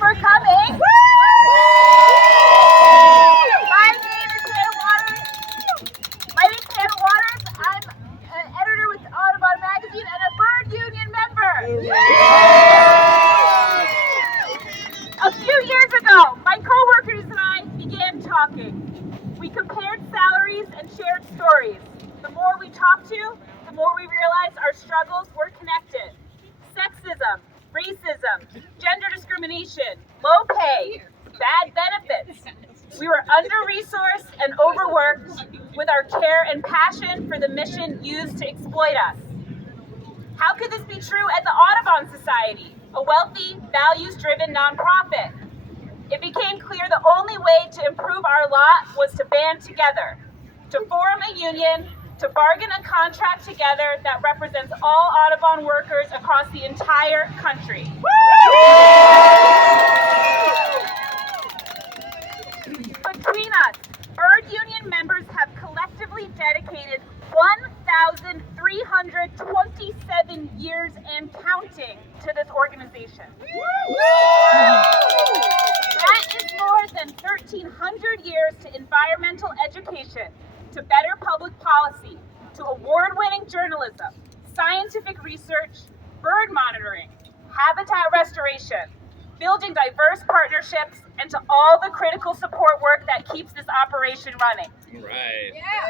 for coming. My name is Hannah Waters. I'm an editor with Audubon Magazine and a bird union member. A few years ago, my co-workers and I began talking. We compared salaries and shared stories. The more we talked to, the more we realized our struggles were connected. Sexism, racism, gender discrimination, low pay, bad benefits. We were under-resourced and overworked with our care and passion for the mission used to exploit us. How could this be true at the Audubon Society, a wealthy, values-driven nonprofit? It became clear the only way to improve our lot was to band together, to form a union, to bargain a contract together that represents all Audubon workers across the entire country. Between us, bird union members have collectively dedicated 1,327 years and counting to this organization. That is more than 1,300 years to environmental education, to better public policy, to award-winning journalism, scientific research, bird monitoring, habitat restoration, building diverse partnerships, and to all the critical support work that keeps this operation running. Right. Yeah.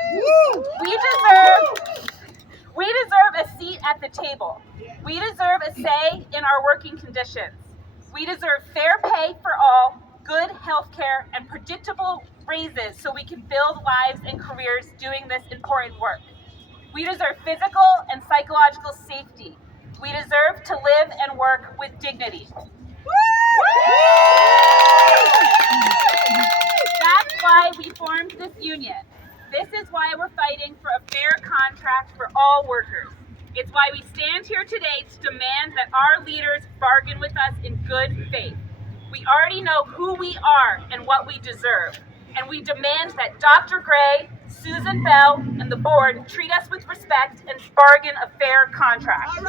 We deserve a seat at the table. We deserve a say in our working conditions. We deserve fair pay for all, good health care, and predictable raises so we can build lives and careers doing this important work. We deserve physical and psychological safety. We deserve to live and work with dignity. That's why we formed this union. This is why we're fighting for a fair contract for all workers. It's why we stand here today to demand that our leaders bargain with us in good faith. We already know who we are and what we deserve, and we demand that Dr. Gray, Susan Bell, and the board treat us with respect and bargain a fair contract.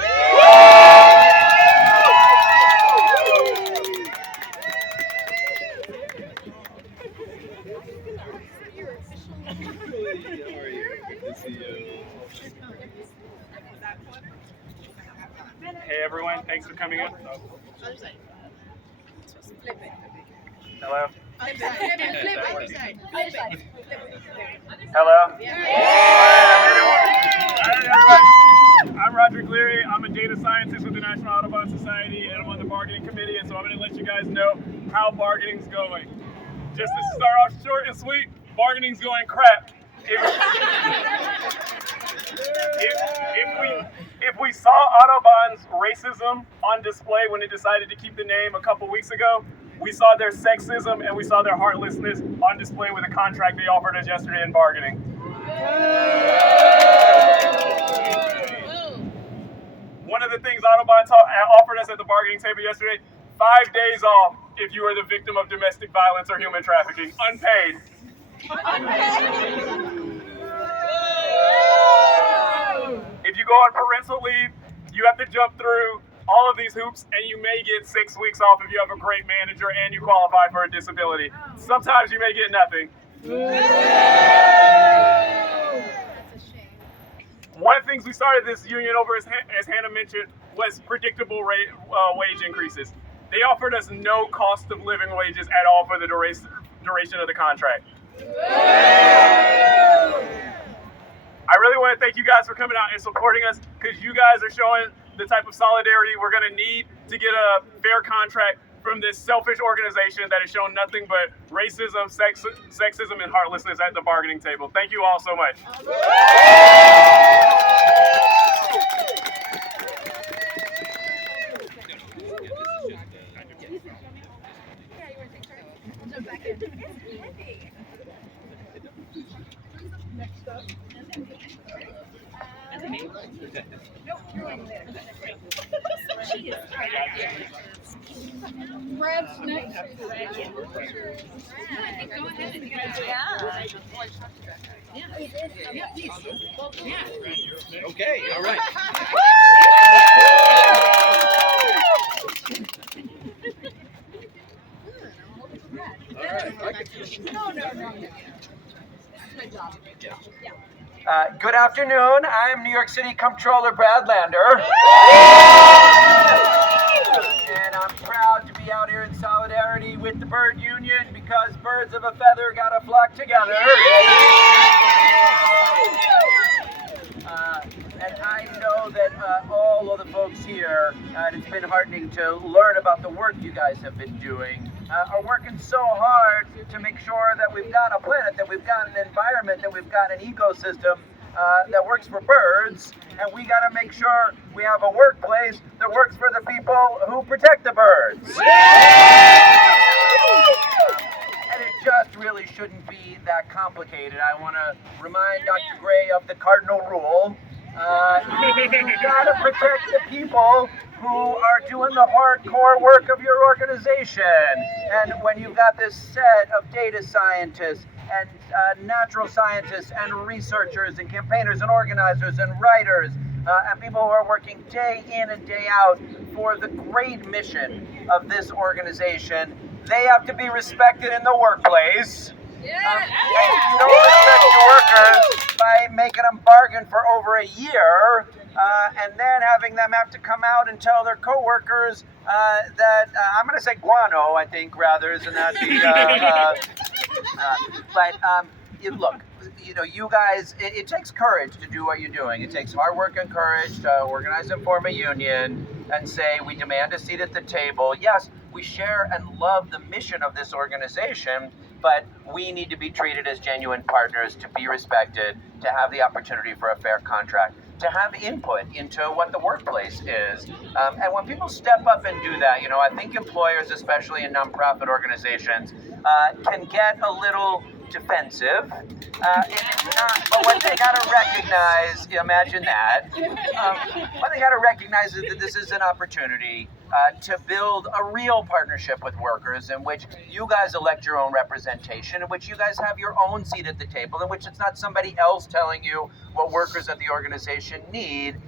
Hey everyone, thanks for coming in. Hello? Hello? I'm Roger Cleary. I'm a data scientist with the National Audubon Society, and I'm on the bargaining committee, and so I'm going to let you guys know how bargaining's going. Just to start off short and sweet, bargaining's going crap. If we saw Audubon's racism on display when it decided to keep the name a couple weeks ago, we saw their sexism and we saw their heartlessness on display with a contract they offered us yesterday in bargaining. One of the things Audubon offered us at the bargaining table yesterday, 5 days off if you are the victim of domestic violence or human trafficking, unpaid. If you go on parental leave, you have to jump through all of these hoops, and you may get 6 weeks off if you have a great manager and you qualify for a disability. Sometimes you may get nothing. That's a shame. One of the things we started this union over, as Hannah mentioned, was predictable wage increases. They offered us no cost of living wages at all for the duration of the contract. I really want to thank you guys for coming out and supporting us, because you guys are showing the type of solidarity we're going to need to get a fair contract from this selfish organization that has shown nothing but racism, sexism, and heartlessness at the bargaining table. Thank you all so much. Next up. Brad's next. Go ahead and Okay, all right. Good afternoon. I'm New York City Comptroller Brad Lander. And I'm proud to be out here in solidarity with the Bird Union because birds of a feather gotta flock together. And I know that all of the folks here, and it's been heartening to learn about the work you guys have been doing, are working so hard to make sure that we've got a planet, that we've got an environment, that we've got an ecosystem that works for birds, and we got to make sure we have a workplace that works for the people who protect the birds. And it just really shouldn't be that complicated. I want to remind Dr. Gray of the cardinal rule. You gotta protect the people who are doing the hardcore work of your organization. And when you've got this set of data scientists and natural scientists and researchers and campaigners and organizers and writers and people who are working day in and day out for the great mission of this organization, they have to be respected in the workplace. And you don't respect your workers by making them bargain for over a year and then having them have to come out and tell their coworkers that I'm going to say guano, I think, rather, isn't that the look, you guys, it takes courage to do what you're doing. It takes hard work and courage to organize and form a union and say we demand a seat at the table. Yes, we share and love the mission of this organization, but we need to be treated as genuine partners, to be respected, to have the opportunity for a fair contract, to have input into what the workplace is. And when people step up and do that, I think employers, especially in nonprofit organizations, can get a little defensive. But what they got to recognize, imagine that, what they got to recognize is that this is an opportunity to build a real partnership with workers in which you guys elect your own representation, in which you guys have your own seat at the table, in which it's not somebody else telling you what workers at the organization need,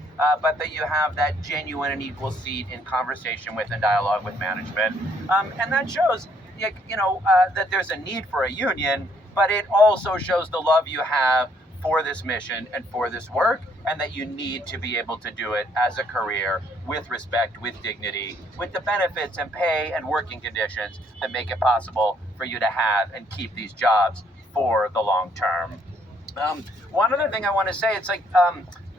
but that you have that genuine and equal seat in conversation with and dialogue with management. And that shows, that there's a need for a union, but it also shows the love you have for this mission and for this work, and that you need to be able to do it as a career with respect, with dignity, with the benefits and pay and working conditions that make it possible for you to have and keep these jobs for the long term. One other thing I want to say, it's like,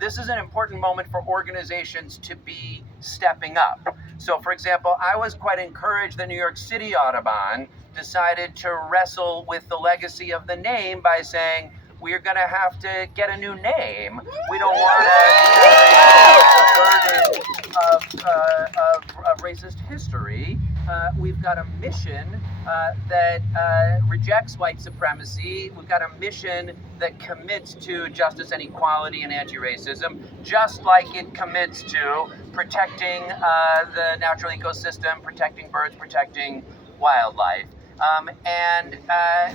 this is an important moment for organizations to be stepping up. So, for example, I was quite encouraged that New York City Audubon decided to wrestle with the legacy of the name by saying, we're going to have to get a new name. We don't want to carry the burden of racist history. We've got a mission that rejects white supremacy. We've got a mission that commits to justice and equality and anti-racism, just like it commits to protecting the natural ecosystem, protecting birds, protecting wildlife. And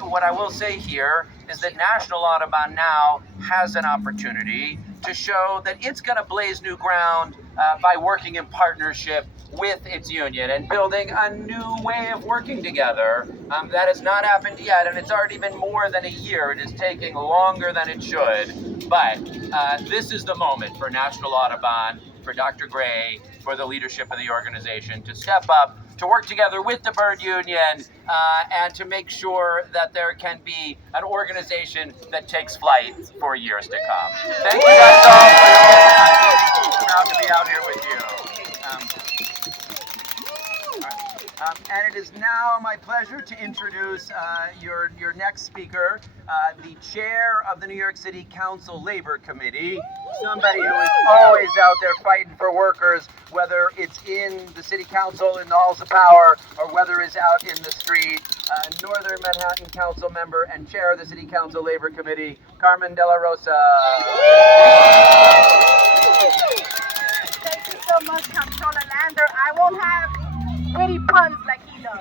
what I will say here is that National Audubon now has an opportunity to show that it's going to blaze new ground by working in partnership with its union and building a new way of working together. That has not happened yet, and it's already been more than a year. It is taking longer than it should. But this is the moment for National Audubon, for Dr. Gray, for the leadership of the organization to step up, to work together with the Bird Union, and to make sure that there can be an organization that takes flight for years to come. Thank you guys all. Proud to be out here with you. And it is now my pleasure to introduce your next speaker, the chair of the New York City Council Labor Committee, somebody who is always out there fighting for workers, whether it's in the City Council, in the halls of power, or whether it's out in the street. Northern Manhattan Council member and chair of the City Council Labor Committee, Carmen de la Rosa. Thank you so much, Comptroller Lander. I won't have witty puns like he does.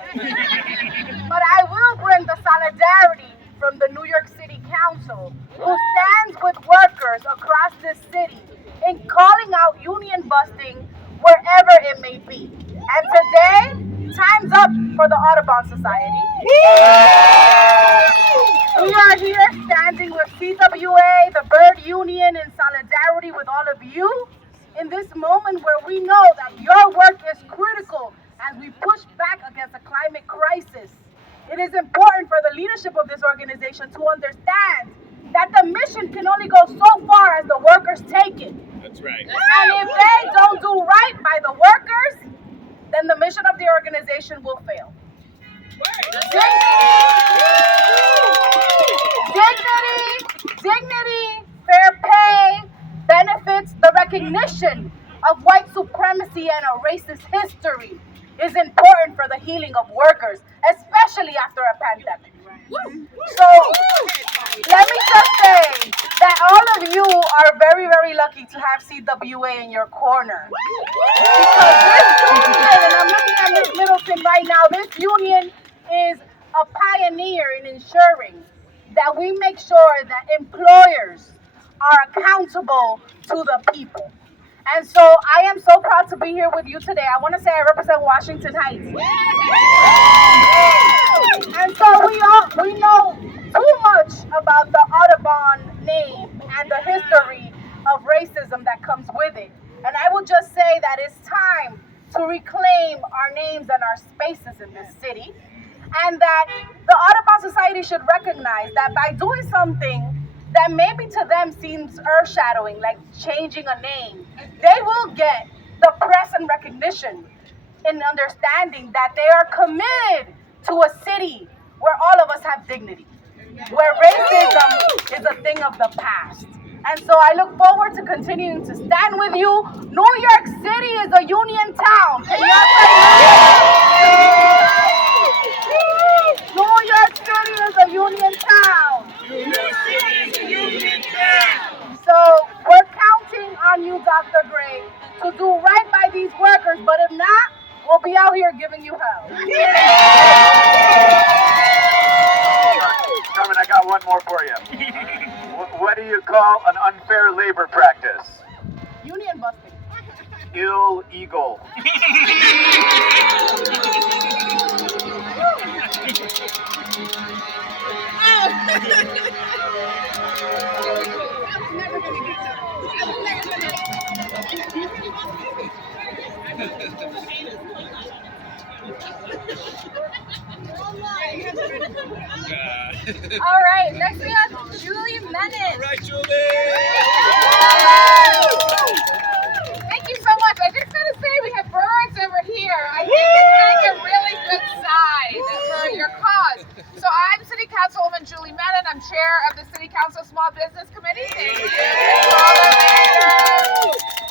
But I will bring the solidarity from the New York City Council, who stands with workers across this city in calling out union busting wherever it may be. And today, time's up for the Audubon Society. We are here standing with CWA, the Bird Union, in solidarity with all of you in this moment where we know that your work is critical as we push back against the climate crisis. It is important for the leadership of this organization to understand that the mission can only go so far as the workers take it. That's right. And if they don't do right by the workers, then the mission of the organization will fail. Dignity, fair pay, benefits, the recognition of white supremacy and a racist history is important for the healing of workers, especially after a pandemic. So, let me just say that all of you are very, very lucky to have CWA in your corner. Because this union, and I'm looking at Ms. Middleton right now, this union is a pioneer in ensuring that we make sure that employers are accountable to the people. And so I am so proud to be here with you today. I want to say I represent Washington Heights. And so we know too much about the Audubon name and the history of racism that comes with it. And I will just say that it's time to reclaim our names and our spaces in this city. And that the Audubon Society should recognize that by doing something that maybe to them seems earth-shadowing, like changing a name, they will get the press and recognition in understanding that they are committed to a city where all of us have dignity, where racism is a thing of the past. And so I look forward to continuing to stand with you. New York City is a union town. Can y'all say New York City is a union town. So we're counting on you, Dr. Gray, to do right by these workers, but if not, we'll be out here giving you hell. Carmen, I got one more for you. What do you call an unfair labor practice? Union busting. Illegal. All right, next we have Julie Menin. All right, Julie. Thank you so much. I just gotta say we have birds over here. I think it's like a really good sign for your cause. So I'm City Councilwoman Julie Menin. I'm chair of the City Council Small Business Committee. Thank you.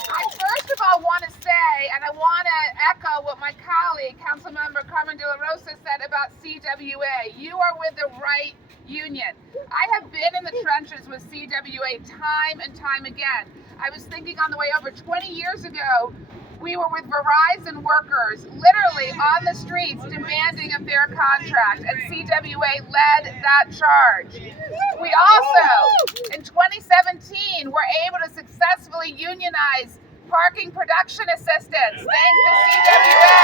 I first of all want to say, and I want to echo what my colleague, Councilmember Carmen de la Rosa, said about CWA. You are with the right union. I have been in the trenches with CWA time and time again. I was thinking on the way over 20 years ago, we were with Verizon workers literally on the streets demanding a fair contract, and CWA led that charge. We also, in 2017, were able to successfully unionize parking production assistants, thanks to CWA.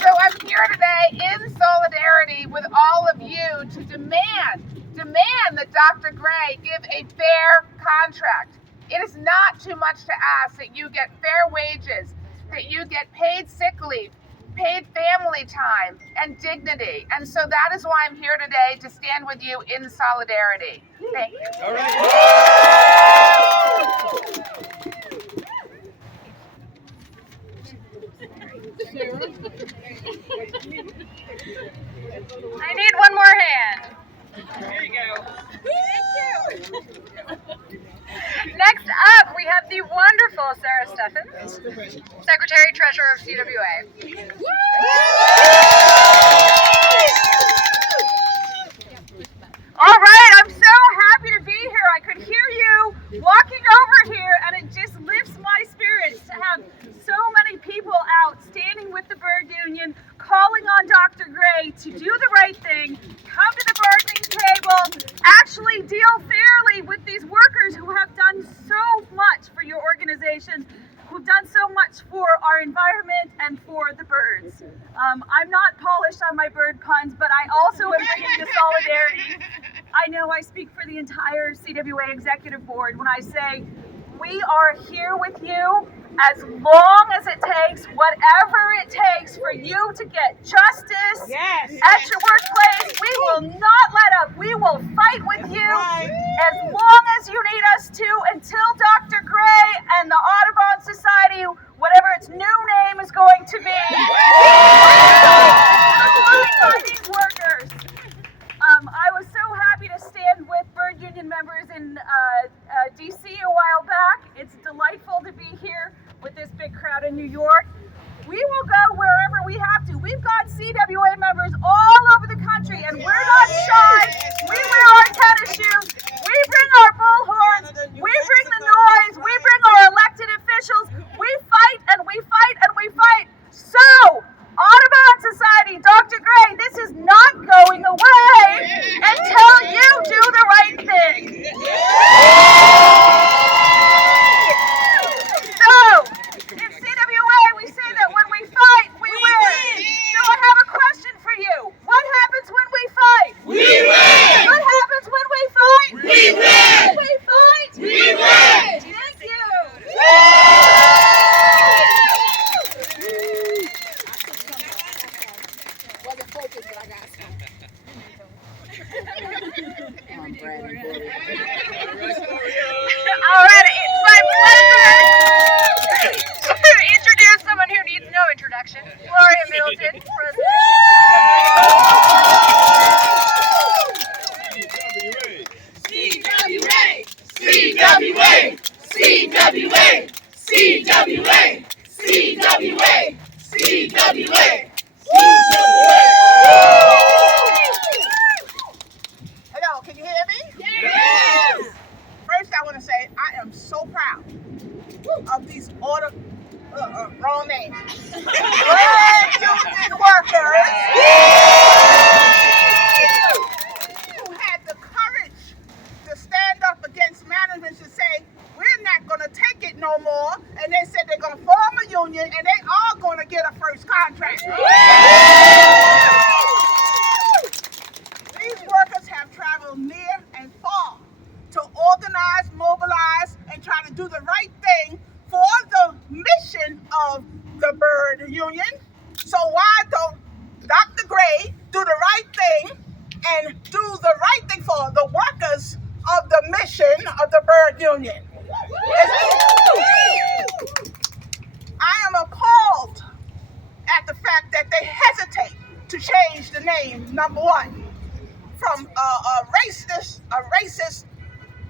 So I'm here today in solidarity with all of you to demand that Dr. Gray give a fair contract. It is not too much to ask that you get fair wages, that you get paid sick leave, paid family time, and dignity. And so that is why I'm here today, to stand with you in solidarity. Thank you. All right. I need one more hand. Here you go. Thank you. Next up, we have the wonderful Sarah Steffens, Secretary Treasurer of CWA. All right, I'm so happy to be here. I could hear you walking over here, and it just lifts my spirits to have so many people out standing with the Bird Union, calling on Dr. Gray to do the right thing, come to the bargaining table, actually deal fairly with these workers who have done so much for your organization. who've done so much for our environment and for the birds. I'm not polished on my bird puns, but I also am bringing the solidarity. I know I speak for the entire CWA Executive Board when I say we are here with you as long as it takes, whatever it takes for you to get justice at your workplace. We will not let up. We will fight with you as long as you need us to, until Dr. Gray and the Audubon Society, whatever its new name is going to be, by these workers. I was so happy to stand with bird union members in DC a while back. It's delightful to be here with this big crowd in New York. We will go wherever we have to. We've got CWA members all over the country, and we're not shy. We wear our tennis shoes. We bring our bullhorns. We bring the noise. We bring our elected officials. We fight and we fight and we fight. So, Audubon Society, Dr. Gray, this is not going away until you do the right thing. So, in CWA, we say that when we fight, we win. So I have a question for you. What happens when we fight? We win. What happens when we fight? We win. When we fight? We win. Thank you. Alright, it's my pleasure to introduce someone who needs no introduction. Gloria Middleton, CWA! CWA! CWA! CWA! CWA! CWA! Hello, can you hear me? Yes! First, I want to say I am so proud of these wrong names. Trade union workers who had the courage to stand up against management and say, we're not going to take it no more. And they said they're going to form a union and they are going to get a first contract. These workers have traveled near and far to organize, mobilize, and try to do the right thing for the mission of the bird union. So why don't Dr. Gray do the right thing and do the right thing for the workers of the mission of the bird union? I am appalled at the fact that they hesitate to change the name, number one, from a racist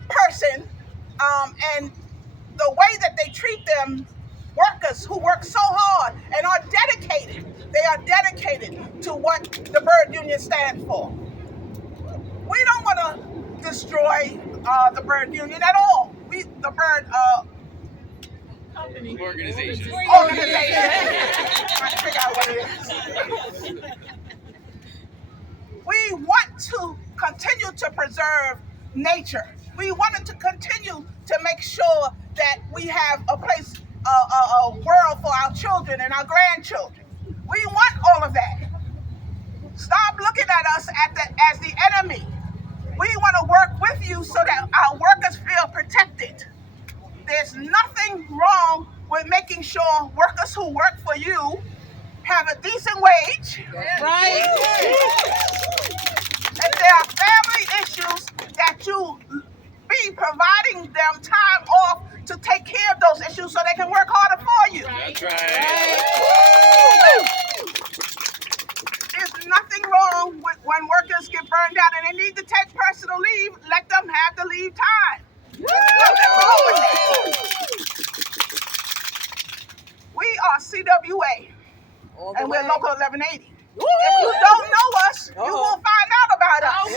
person, and the way that they treat them workers who work so hard and are dedicated. They are dedicated to what the bird union stands for. We don't want to destroy the bird union at all. The bird Organization. Trying to figure out what it is. We want to continue to preserve nature. We wanted to continue to make sure that we have a place, a world for our children and our grandchildren. We want all of that. Stop looking at us as the enemy. We want to work with you so that our workers feel protected. There's nothing wrong with making sure workers who work for you have a decent wage. Right. If there are family issues, that you be providing them time off to take care of those issues so they can work harder for you. That's right. There's nothing wrong with when workers get burned out and they need to take personal leave, let them have the leave time. There's nothing wrong with that. We are CWA, and we're Local 1180. If you don't know us, you will find out about us.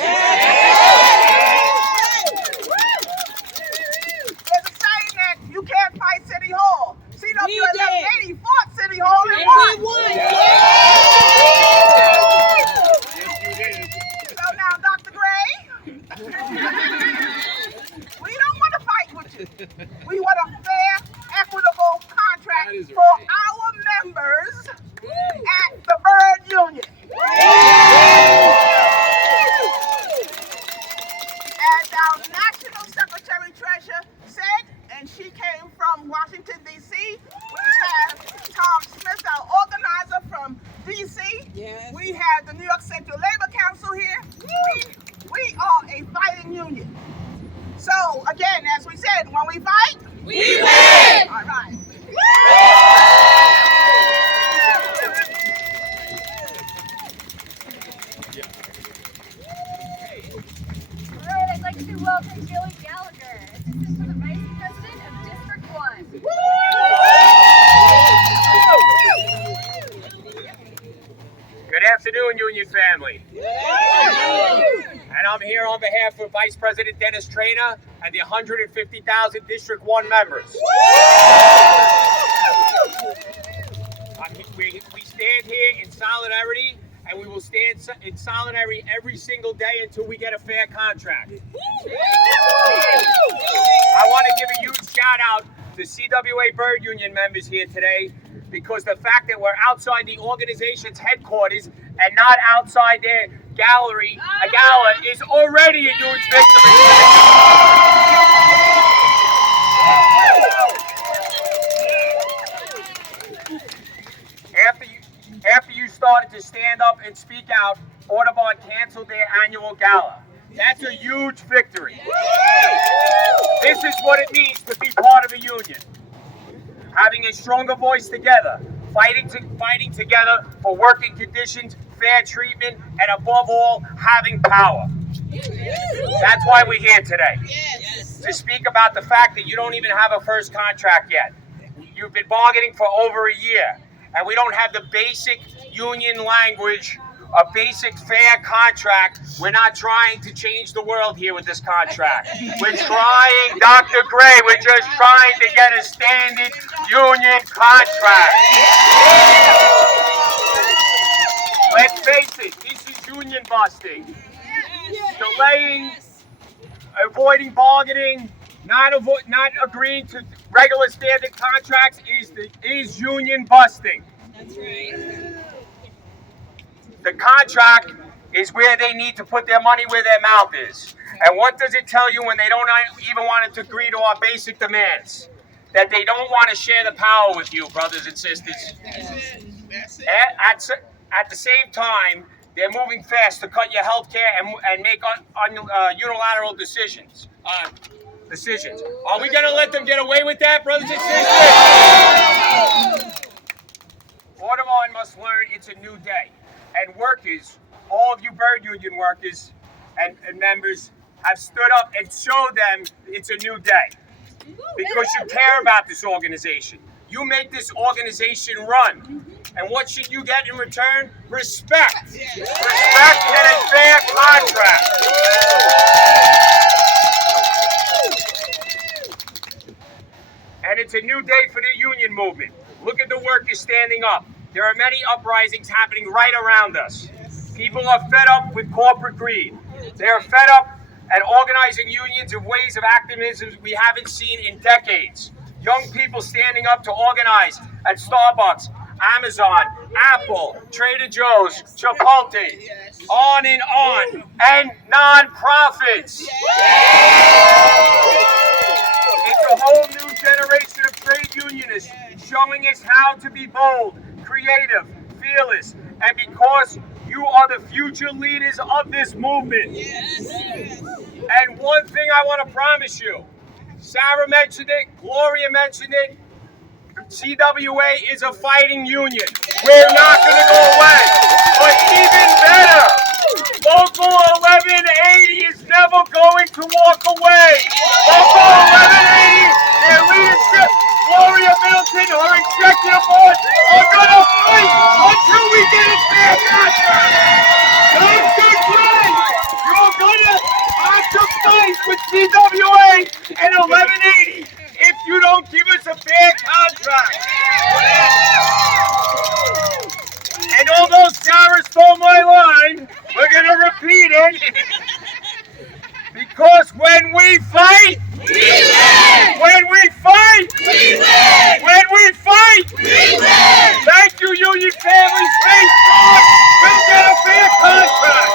There's a saying that you can't fight City Hall. CWA 1180 fought City Hall and won. So now, Dr. Gray, we don't want to fight with you. We want a fair, equitable contract. Yes. We have the New York Central Labor Council here. We are a fighting union. So, again, as we said, when we fight, we win! All right. All right, I'd like to welcome Joey Gallagher, Assistant to the Vice President of District 1. Good afternoon, Union family. And I'm here on behalf of Vice President Dennis Traynor and the 150,000 District 1 members. We stand here in solidarity, and we will stand in solidarity every single day until we get a fair contract. I want to give a huge shout out to CWA Bird Union members here today, because the fact that we're outside the organization's headquarters and not outside their gallery, a gala, is already a huge victory. After you started to stand up and speak out, Audubon canceled their annual gala. That's a huge victory. This is what it means to be part of a union. Having a stronger voice together, fighting together for working conditions, fair treatment, and above all, having power. That's why we're here today. To speak about the fact that you don't even have a first contract yet. You've been bargaining for over a year, and we don't have the basic union language, a basic fair contract. We're not trying to change the world here with this contract. We're trying, Dr. Gray, we're just trying to get a standard union contract. Let's face it, this is union busting. Delaying, avoiding bargaining, not agreeing to regular standard contracts is union busting. That's right. The contract is where they need to put their money where their mouth is. And what does it tell you when they don't even want to agree to our basic demands? That they don't want to share the power with you, brothers and sisters. That's it. At the same time, they're moving fast to cut your health care and make unilateral decisions. Are we going to let them get away with that, brothers and sisters? Audubon must learn it's a new day. And workers, all of you Bird Union workers and members, have stood up and showed them it's a new day. Because you care about this organization. You make this organization run. And what should you get in return? Respect. Respect and a fair contract. And it's a new day for the union movement. Look at the workers standing up. There are many uprisings happening right around us. People are fed up with corporate greed. They are fed up at organizing unions in ways of activism we haven't seen in decades. Young people standing up to organize at Starbucks, Amazon, Apple, Trader Joe's, Chipotle, on, and non-profits. It's a whole new generation of trade unionists showing us how to be bold, creative, fearless, and because you are the future leaders of this movement. And one thing I want to promise you, Sarah mentioned it, Gloria mentioned it, CWA is a fighting union. We're not going to go away. But even better, Local 1180 is never going to walk away. Local 1180, their leadership, Gloria Middleton, her executive board, are going to fight until we get a fair contract. Dr. Gray, you're going to have to fight with CWA and 1180 if you don't give us a fair contract. And although Sarah stole my line, we're going to repeat it. Because when we fight, we win! When we fight, we win! When we fight, we win! Thank you, union families. Stay strong. We'll get a fair contract.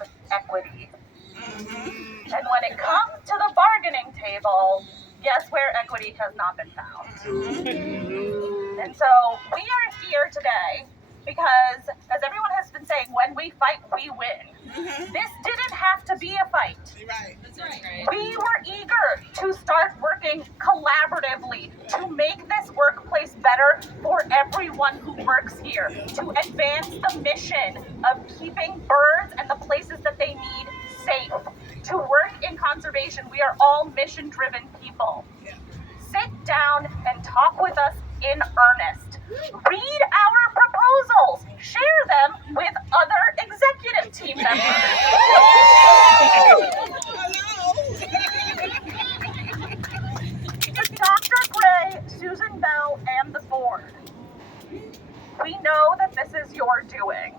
of equity. And when it comes to the bargaining table, guess where equity has not been found? And so we are here today because, as everyone has been saying, when we fight, we win. This didn't have to be a fight. That's right. We were eager to start working collaboratively to make this workplace better for everyone who works here, to advance the mission of keeping birds and the places that they need safe, to work in conservation. We are all mission-driven people. Sit down and talk with us in earnest. Read our proposals. Share them with other executive team members. Dr. Gray, Susan Bell, and the board, we know that this is your doing.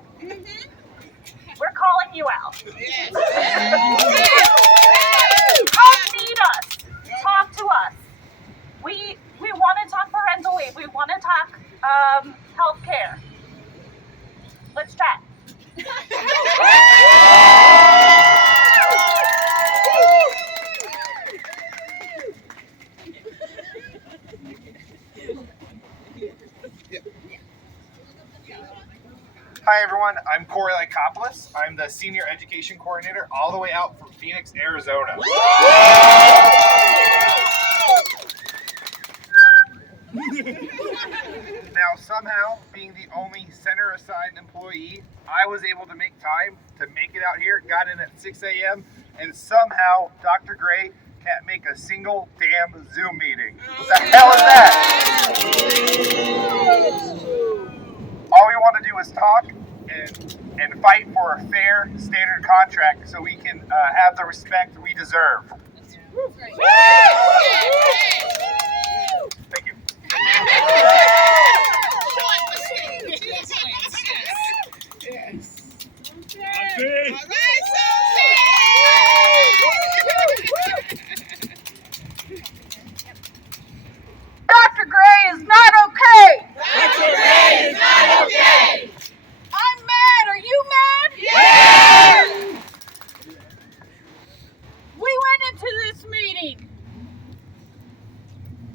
We're calling you out. Come meet us. Talk to us. We want to talk parental leave. We want to talk healthcare. Let's chat. Hi everyone, I'm Corey Lycopoulos. I'm the Senior Education Coordinator all the way out from Phoenix, Arizona. Now somehow, being the only center-assigned employee, I was able to make time to make it out here, got in at 6 a.m., and somehow Dr. Gray can't make a single damn Zoom meeting. What the hell is that? All we want to do is talk and fight for a fair standard contract so we can have the respect we deserve. Thank you. Dr. Gray is not okay. Dr. Gray is not okay. I'm mad. Are you mad? Yes! We went into this meeting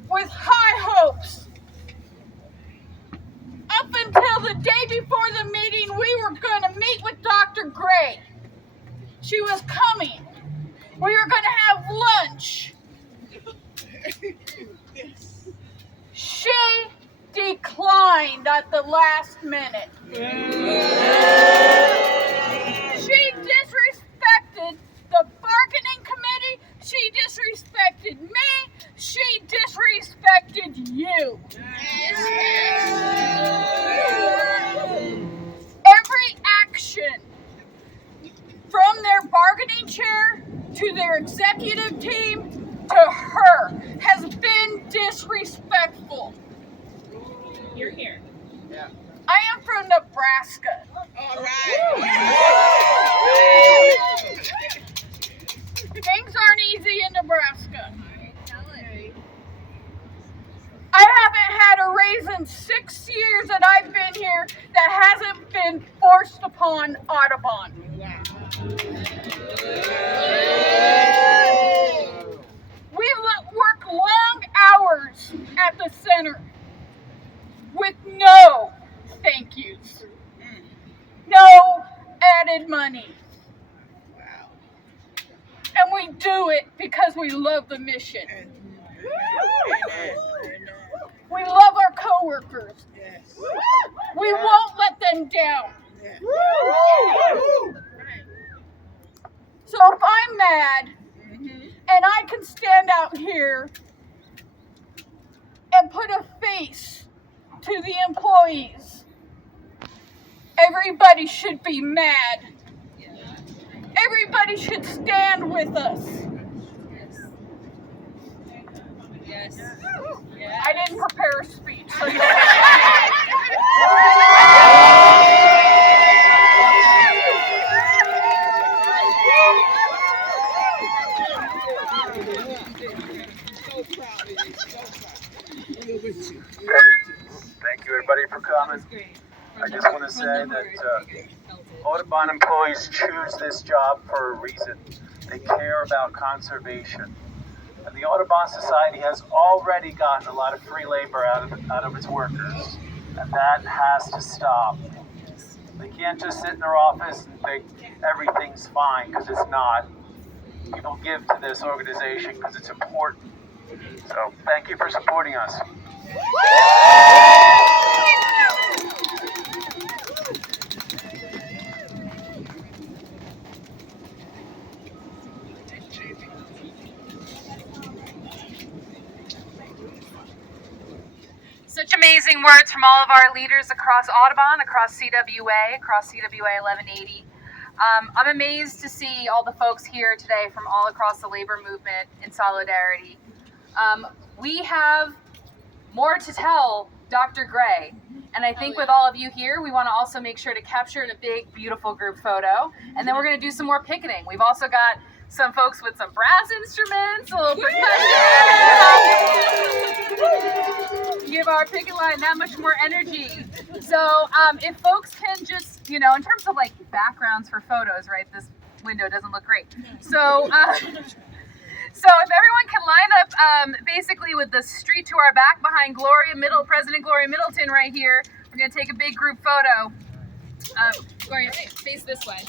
with high hopes. Up until the day before the meeting, we were going to meet with Dr. Gray. She was coming. We were going to have lunch. She declined at the last minute. She disrespected the bargaining committee. She disrespected me. She disrespected you. Every action, from their bargaining chair to their executive team to her, has been disrespectful. You're here. Yeah. I am from Nebraska. All right. Things aren't easy in Nebraska. I haven't had a raise in 6 years that I've been here that hasn't been forced upon Audubon. We work long hours at the center with no thank yous. No added money. And we do it because we love the mission. We love our coworkers. We won't let them down. So if I'm mad and I can stand out here and put a face to the employees, everybody should be mad. Everybody should stand with us. Yes. I didn't prepare a speech. So Thank you, everybody, for coming. I just want to say that Audubon employees choose this job for a reason. They care about conservation. And the Audubon Society has already gotten a lot of free labor out of its workers. And that has to stop. They can't just sit in their office and think everything's fine, because it's not. People give to this organization because it's important. So thank you for supporting us. Such amazing words from all of our leaders across Audubon, across CWA, across CWA 1180. I'm amazed to see all the folks here today from all across the labor movement in solidarity. We have more to tell Dr. Gray, and I think with all of you here, we want to also make sure to capture in a big, beautiful group photo, and then we're going to do some more picketing. We've also got some folks with some brass instruments, a little percussion. Give our picket line that much more energy. So if folks can just, in terms of like backgrounds for photos, right? This window doesn't look great. So so if everyone can line up basically with the street to our back behind President Gloria Middleton right here, we're gonna take a big group photo. Gloria, face this way.